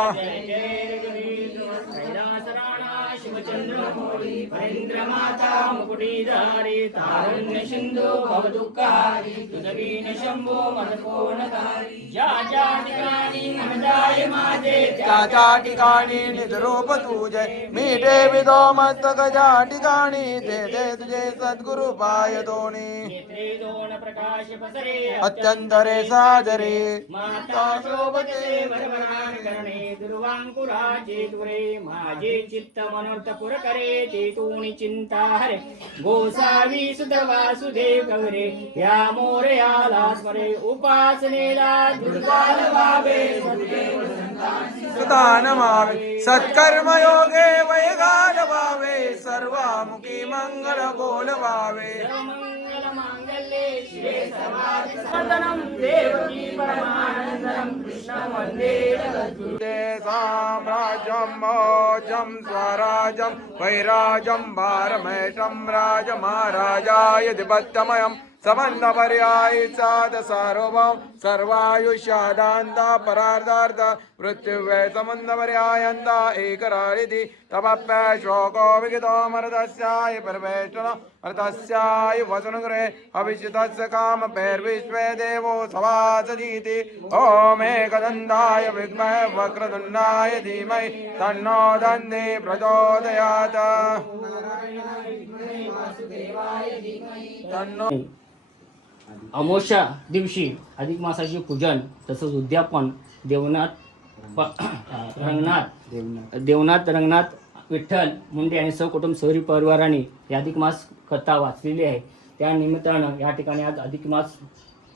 शिवचंद्र मोळी फरेंद्र माता मुकुटीधारी तारुण्य सिंधू भवदुःखारी तुझवीन शंभो मनकोणधारी ज्या ज्या ठिकाणी मन जाय माझे त्या त्या ठिकाणी निजरूप तुझे मी ठेवितो मस्तक ज्या ठिकाणी ते ते तुझे सद्गुरु पाय दोन्ही नेत्रे दोन प्रकाश पसरे अत्यंत रे साजरे माता शोभते भरभराट करणे दुर्वांकुराचे तुरे माझे चित्त मनोर्थ पुर करे ते तूणी चिंता हरे गोसावी सुध वासुदेव गौरे या मोरयाला स्मरे उपासनेला दुर्गाल व्हावे सद्देव सुदान मावे सत्कर्म योगे वैगाल व्हावे सर्वामुखी मंगल बोलवावे मंगल मांगल्ये शिवे सर्वार्थ साधनं देवकी परमानंदं कृष्ण वंदे जगद्गुरुं ते साम्राज्यं भोजं स्वराज्यं वैराज्यं भारमेशं राजमहाराजाय दिपत्यमयं संबंधपर्यायी साध सार्वभौम सर्वायुष्यादान्त परार्धार्थ मृत्युवै संबंधपर्यायन्त एकराळिति तपप्य शोको विगितो मर्दस्याय परमेष्टन अर्थस्याय वसनगृहे अभिषितस्य काम पैर्विश्वे देवो सवासदीति ॐ एकदन्ताय विद्महे वक्रतुण्डाय धीमहि तन्नो दन्ति प्रचोदयात् तन्नो अमावस्या दिवशी अधिक मासाचे पूजन तसंच उद्यापन देवनाथ रंगनाथ विठ्ठल मुंडे आणि सहकुटुंब सहरी परिवाराने ही अधिक मास कथा वाचलेली आहे. त्या निमित्तानं या ठिकाणी आज अधिक मास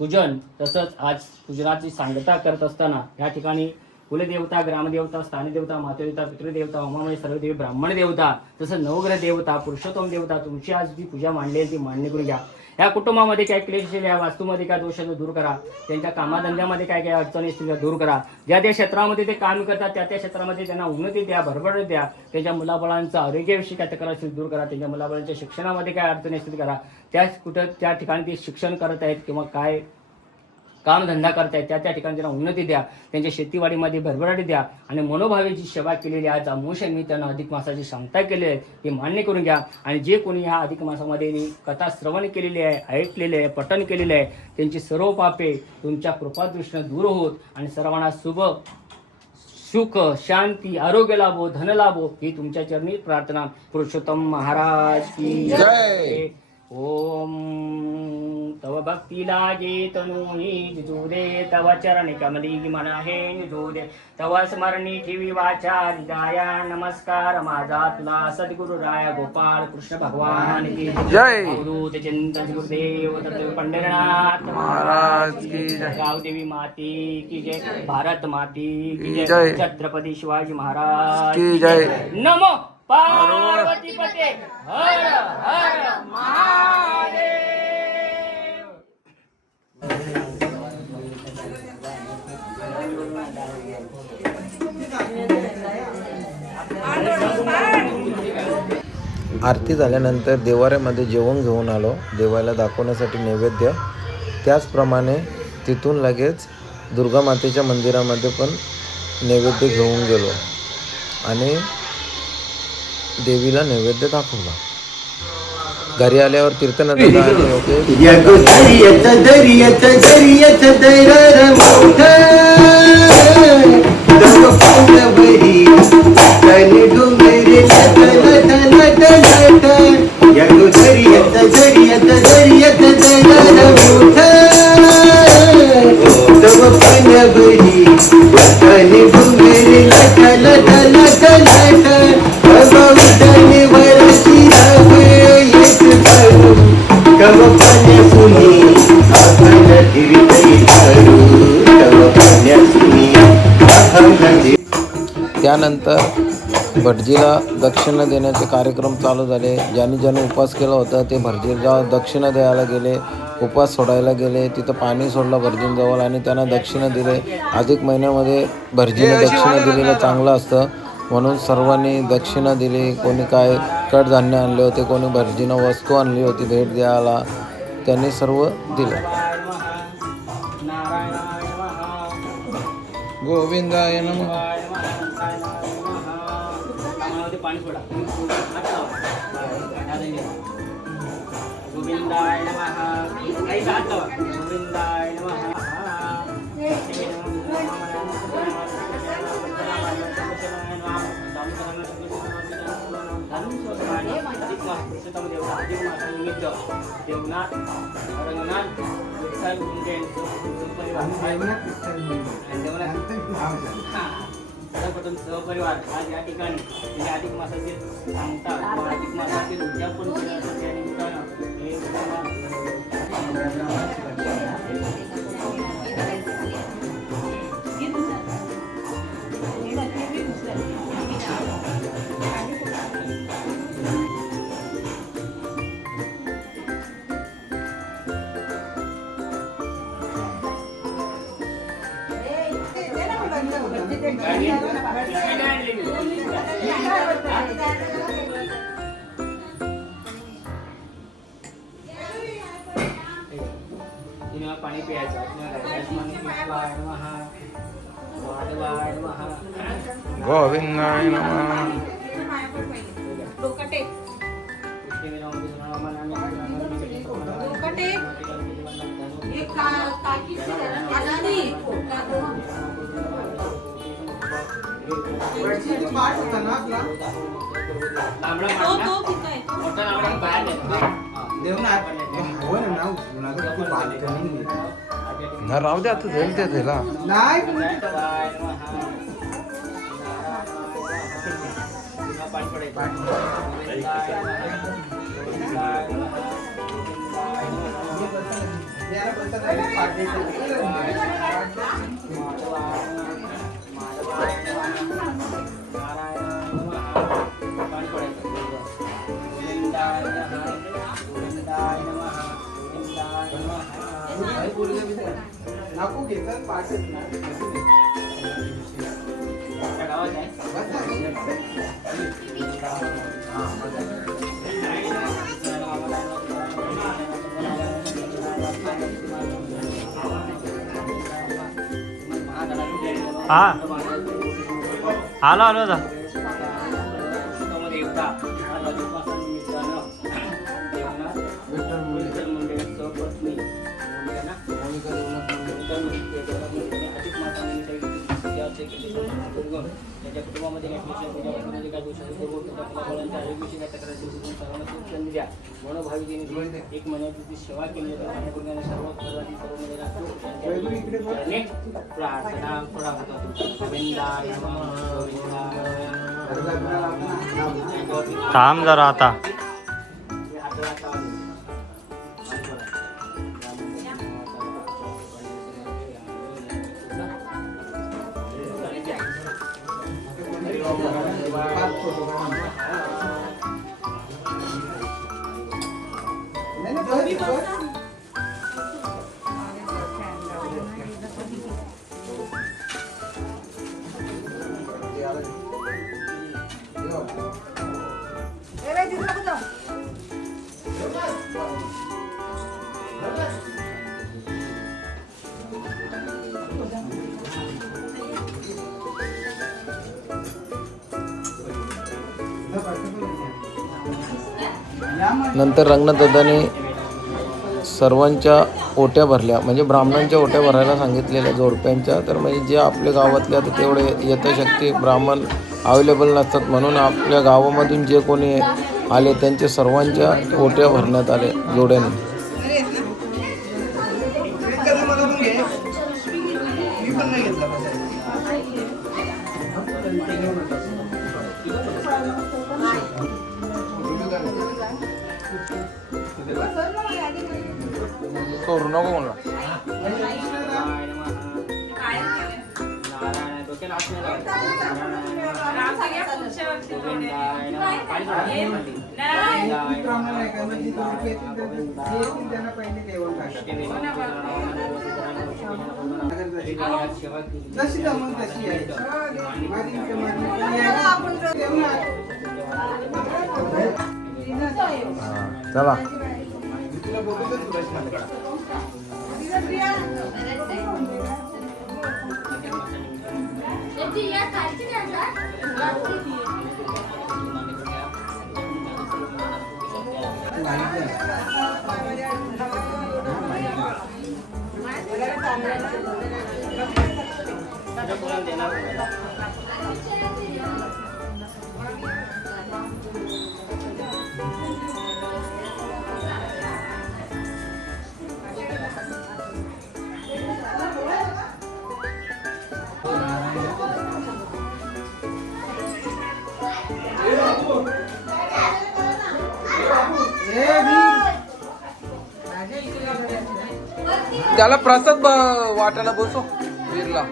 पूजन तसंच आज पूजनाची सांगता करत असताना या ठिकाणी कुलदेवता ग्रामदेवता स्थानदेवता मातृदेवता पितृदेवता उमामय सर्वदेवी ब्राह्मण देवता तसंच नवग्रह देवता पुरुषोत्तम देवता तुमची आज जी पूजा मांडली आहे ती मान्य करून घ्या. या कुटुंबामध्ये काय क्लेश असेल या वास्तूमध्ये काय दोष असेल दूर करा. त्यांच्या कामाधंद्यामध्ये काय काय अडचणी असतील त्या दूर करा. ज्या त्या क्षेत्रामध्ये ते काम करतात त्या त्या क्षेत्रामध्ये त्यांना उन्नती द्या भरभर द्या. त्यांच्या मुलाबाळांचं आरोग्याविषयी काय तक्रार असेल दूर करा. त्यांच्या मुलाबाळांच्या शिक्षणामध्ये काय अडचणी असतील करा. त्या ठिकाणी ते शिक्षण करत आहेत किंवा काय कामधंदा करतायत त्या त्या ठिकाणी त्यांना उन्नती द्या. त्यांच्या शेतीवाडीमध्ये भरभराटी द्या आणि मनोभावेची सेवा केलेली आज अमावस्या निमित्तानं अधिक मासाची सांगता केली आहे ते मान्य करून घ्या. आणि जे कोणी ह्या अधिक मासामध्ये कथा श्रवण केलेली आहे ऐकलेले आहे पठण केलेले आहे त्यांची सर्व पापे तुमच्या कृपादृष्टीनं दूर होत आणि सर्वांना शुभ सुख शांती आरोग्य लाभो धन लाभो ही तुमच्या चरणी प्रार्थना. पुरुषोत्तम महाराज की जय. ओम तव भक्ती लागे तनूही जिजूदे तव चरण कमली मन हे निजूदे तव स्मरणी ठेवी वाचा हृदया. नमस्कार माझा तुला सद्गुरु राय गोपाळ कृष्ण भगवान की जय. अवधूत चिंतन गुरुदेव दत्त पंढरनाथ महाराज की जय. गावदेवी माती की जय. भारत माती की जय. छत्रपती शिवाजी महाराज की जय. नमो पार्वती पते हर हर महादेव. आरती झाल्यानंतर देवाऱ्यामध्ये जेवण घेऊन आलो देवाला दाखवण्यासाठी नैवेद्य. त्याचप्रमाणे तिथून लगेच दुर्गा मातेच्या मंदिरामध्ये पण नैवेद्य घेऊन गेलो आणि देवीला नैवेद्य दाखवला. घरी आल्यावर कीर्तन दादा आणि योगेश त्यानंतर भटजीला दक्षिणा देण्याचे कार्यक्रम चालू झाले. ज्यांनी ज्यांनी उपवास केला होता ते भटजीला दक्षिणा द्यायला गेले, उपवास सोडायला गेले. तिथं पाणी सोडलं भटजींजवळ आणि त्यांना दक्षिणा दिले. अधिक महिन्यामध्ये भटजीने दक्षिणा दिलेलं चांगलं असतं म्हणून सर्वांनी दक्षिणा दिली. कोणी काय कडधान्य आणले होते, कोणी भटजीनं वस्तू आणली होती भेट द्यायला, त्यांनी सर्व दिलं. गोविंदाय नमः. पाणी सोडा. गोविंदाय नमः. गोविंदाय नमः. सहपरिवार आज या ठिकाणी म्हणजे अधिक मासाचे सांगता व अधिक मासाचे उद्यापन करण्याच्या निमित्तानं पाणी प्यायचं. गोविंदाय नमः. राहू दे आता जाईल त्याला. नको घेतात पाठच ना. हा आलो आलो आता. त्याच्या कुटुंबामध्ये मनोभावी एक महिन्याची सेवा केली सर्व प्रार्थना थांब जरा आता. नंतर रंगनाथदादाने सर्वांच्या ओट्या भरल्या, म्हणजे ब्राह्मणांच्या ओट्या भरायला सांगितलेल्या जोडप्यांच्या. तर म्हणजे जे आपल्या गावातले आता तेवढे यथाशक्ती ब्राह्मण अवेलेबल नसतात, म्हणून आपल्या गावामधून जे कोणी आले त्यांच्या सर्वांच्या ओट्या भरण्यात आल्या जोड्याने. करू नको म्हणला. जशी जमून तशी आहे. चला तुला बोलतो सुरेश मला. त्याला प्रसाद वाटायला बसो वीरला.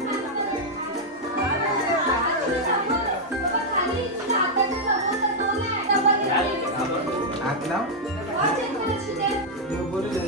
हात लाव. बोलू दे.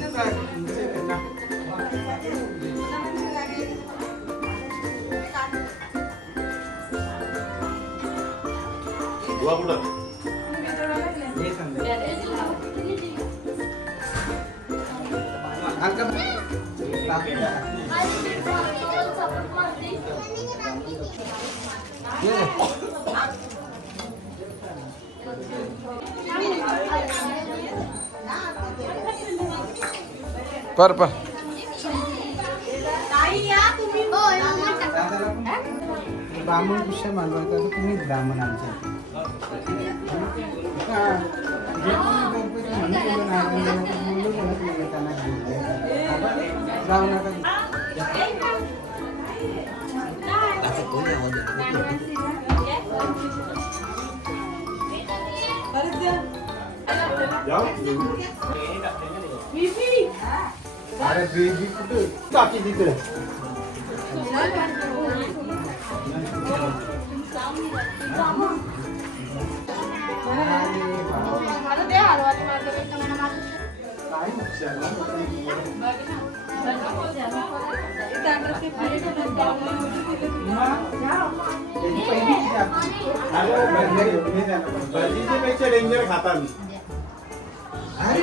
पर ब्राह्मण पुष्य मानवायचा तर तुम्ही ब्राह्मण आमच्या. जाऊ नका. अरे बेबी कुठे टाकी तिकडे. पेक्षा डेंजर खाता मी. अरे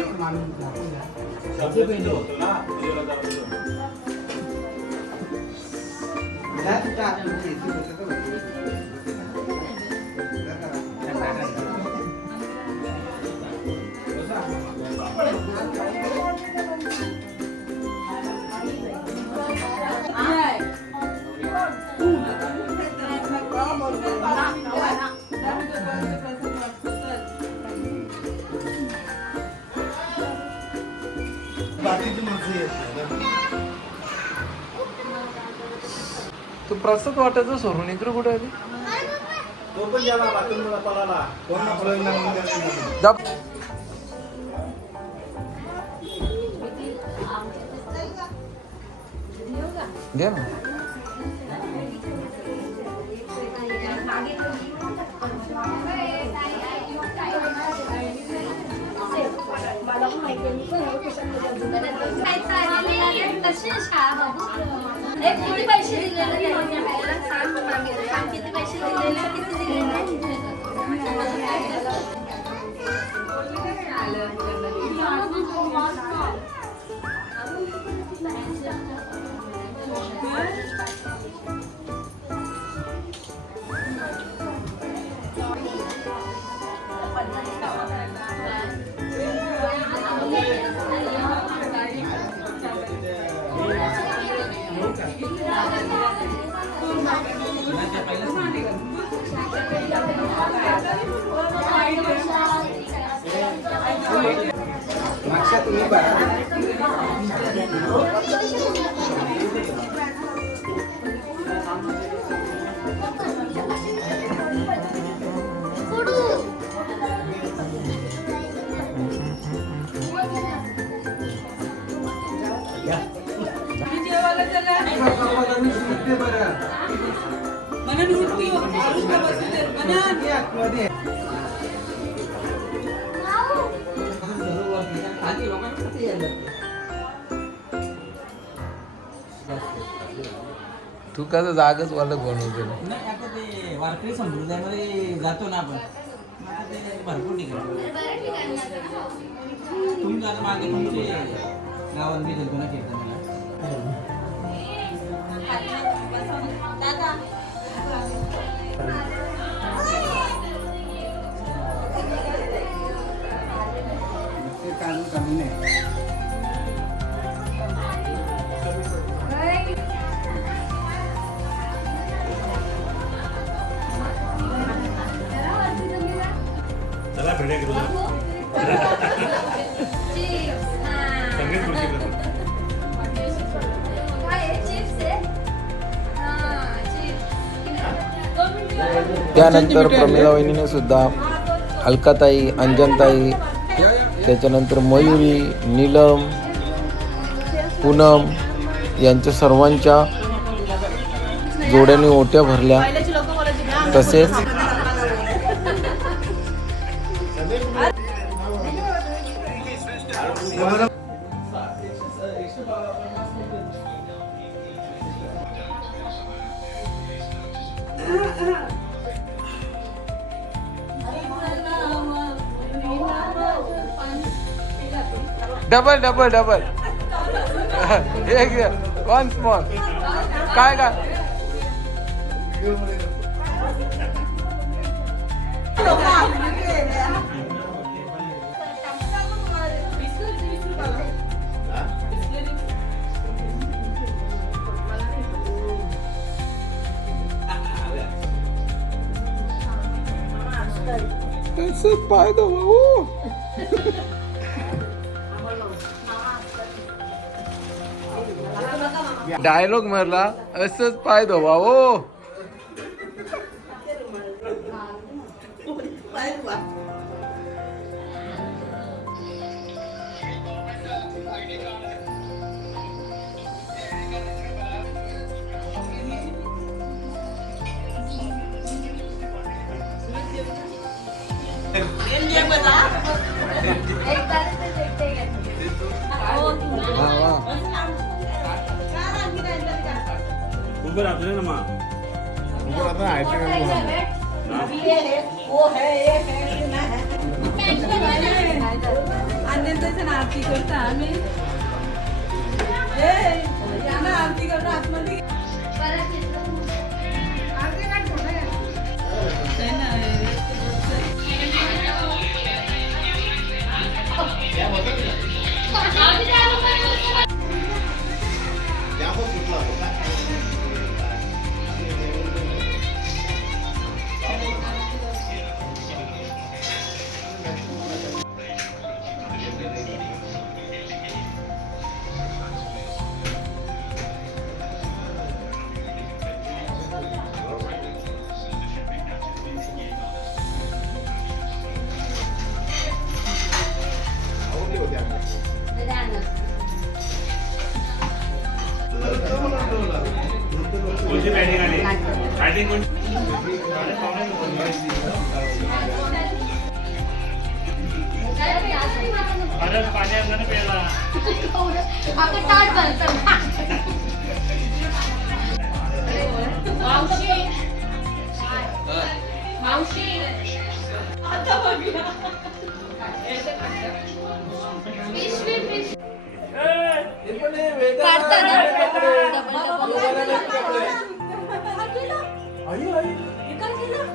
तू प्रसाद वाटायचं सोडून इकडे कुठे आली. तो पण गेला बाथरूमला पळाला. कोण ना घे ना. किती पैसे दिलेले किती पैसे दिलेले किती दिलेले मागच्या तुम्ही बघा. सुटते बरं. सुटते आतमध्ये. तू कसं जागच वालक बनवतो नाही आता ते वारकरी संप्रदायामध्ये जातो ना आपण आता ते भरपूर ठिकाणी तुम्ही आता मागे तुमचे गावात मी गेलतो ना कीर्तनाला ते काढून कमी नाही. त्यानंतर प्रमिला वहिनीने सुद्धा अलकाताई, अंजनताई, त्याच्यानंतर मयुरी, नीलम, पूनम यांच्या सर्वांच्या जोड्याने ओट्या भरल्या. तसेच डबल डबल डबल एक वन स्मॉल काय काय पाय दो डायलॉग मारला असंच पाय दो भाऊ. आरती करता आम्ही आरती करतो आतमध्ये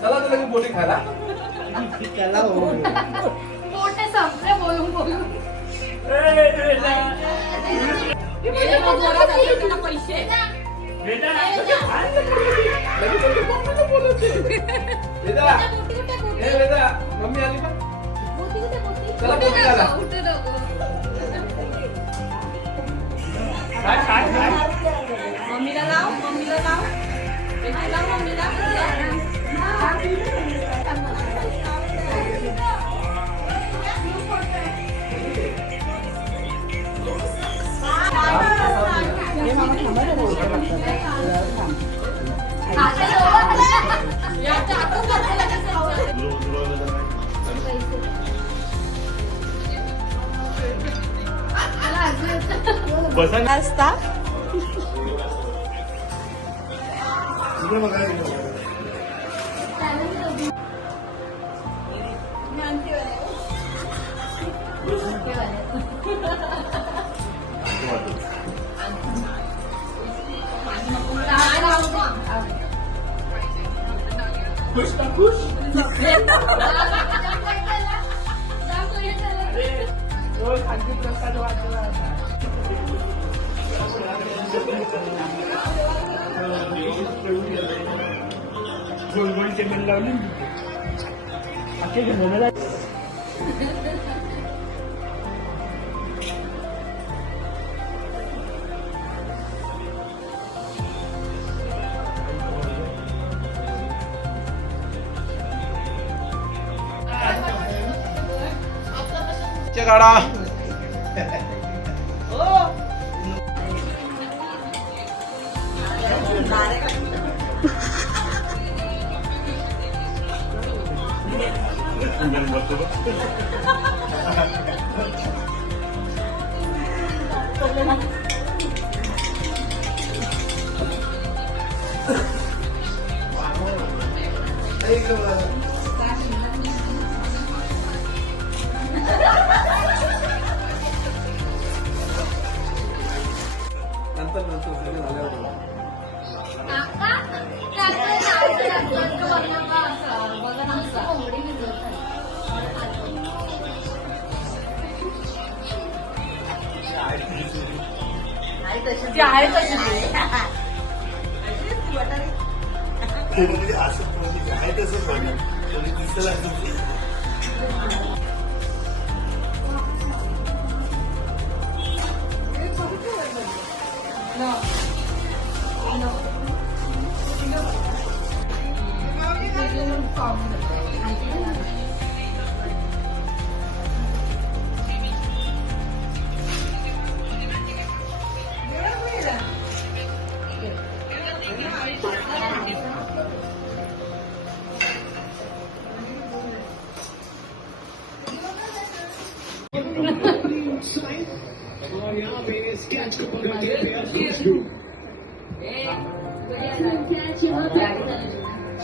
चला तुला पोटी खायला पोटे संपले बोलून बोलून पैसे मम्मी आली का चला पोटी खायला तुझं नाव मम्मीला असता काढा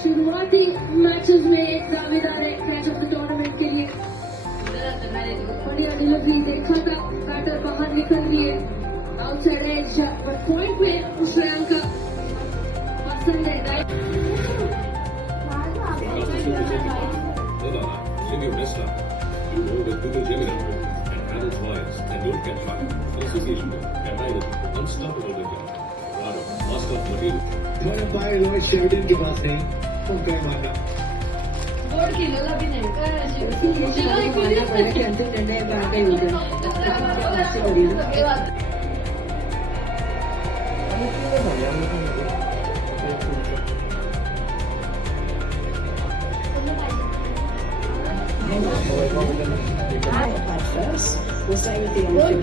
शुरुआती मैचेस में एक दावेदार है मैच ऑफ द टूर्नामेंट के लिए बढ़िया डिलीवरी देखा था बैटर बाहर निकल दिए आउटसाइड एज बट पॉइंट पे श्रेयांका पसंद है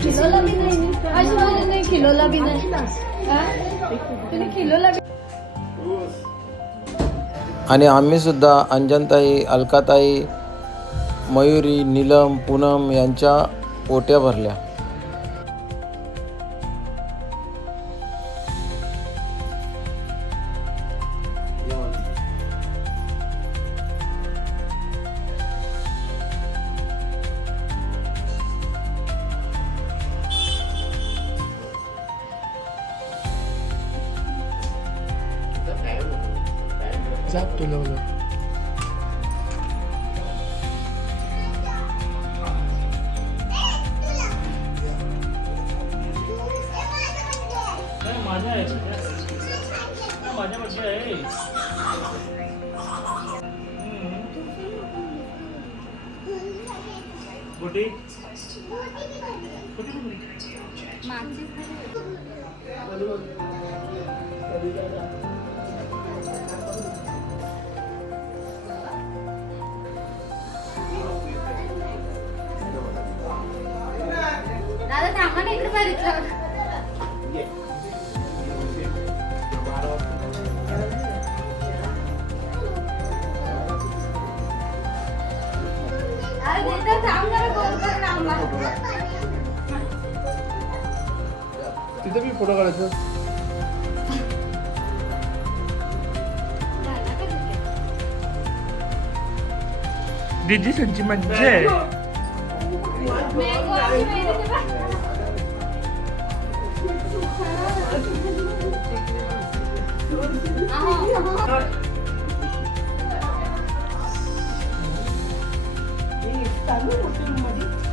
किलोला भी नहीं अजून नाही किलोला भी नाही तुम्ही किलोला आणि आम्ही सुद्धा अंजनताई, अलकाताई, मयुरी, नीलम, पूनम यांच्या ओट्या भरल्या. दादा थांबा ना, इकडे बघितलं. अरे तिथं थांब जरा, गोल कर लांबा. तिथे मी फोटो काढायचं. दीदी संची मज्जा आहे. मँगो आणि मेहंदी बघ.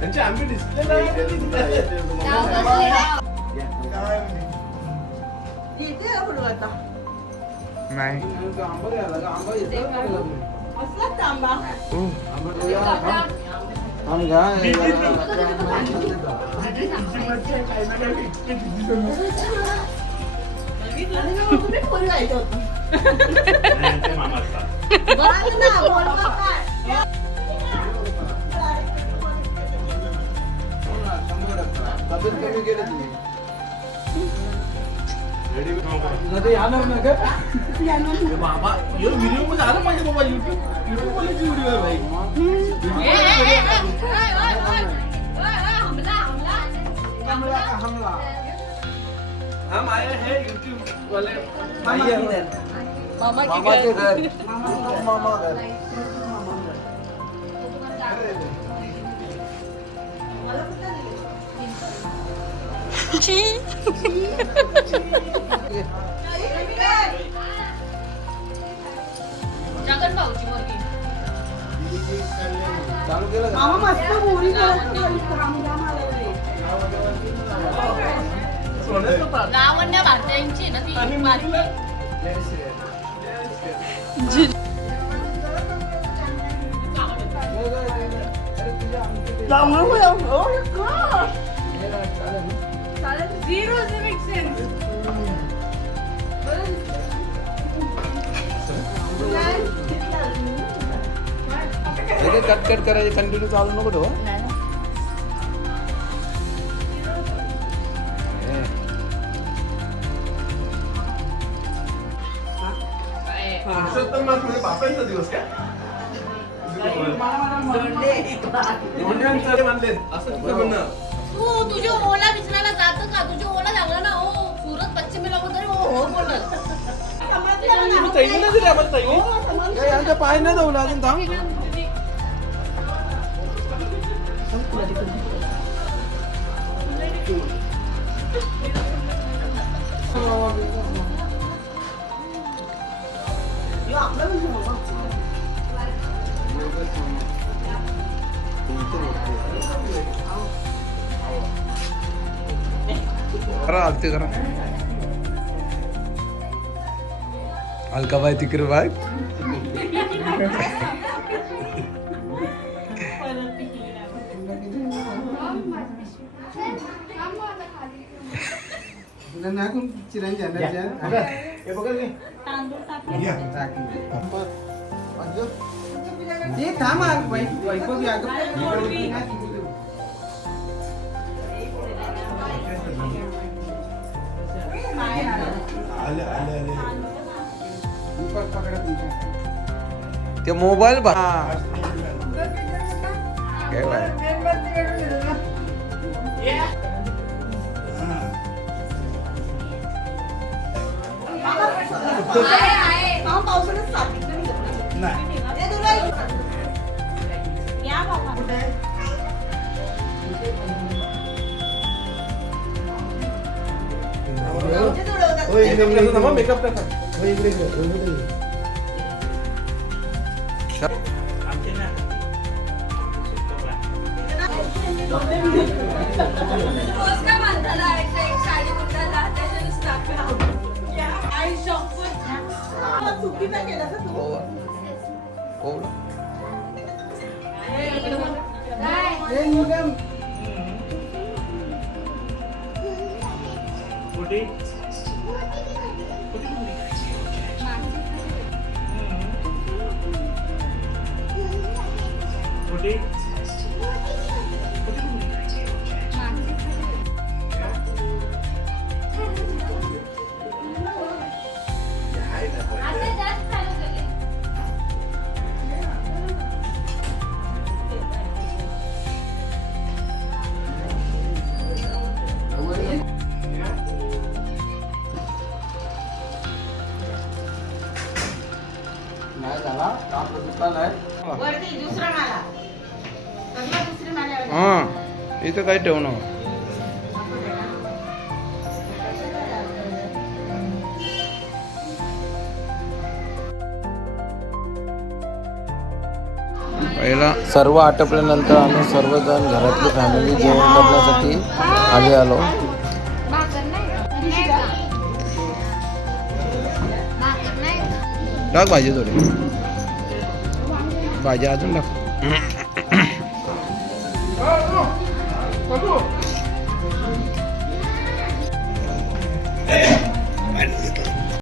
त्यांची आम्ही डिस्प्ले नाही. बाबा व्हिडिओ मध्ये आलं पाहिजे बाबा. युट्यूब वाल्याची व्हिडिओ आहे हम आए हैं यूट्यूब वाले मामा की मामाचे घर. घर. मामा घर. जगन भाऊची मुलगी. चालू केलं का? लावण्या भारतीयांची ना ती बारकी. Zero civic sense. Cut cut करायचे कंटिन्यू चालू नको ठेवा. पुरुषोत्तम बापांचा दिवस काय असं म्हणणं. तू तुझे ओला विचारायला जात का? तुझे ओला लागला ना हो सुरत पश्चिमेला तरी हो बोलत. यांच्या पाय नाही धावला अजून थांब. करा आरती करा. अलकाबाई तिकडे बाय. ते मोबाईल बा काय बाय. मेकअप कसा नाही झाला आपलं दुकान आहे वरती दुसरा माला कसला दुसरी माल्यावर हा इथं काय ठेवणं पहिला सर्व आटपल्यानंतर आम्ही सर्वजण घरातली फॅमिली जेवण करण्यासाठी खाली आलो. टाक भाजी थोडी भाजी अजून टाक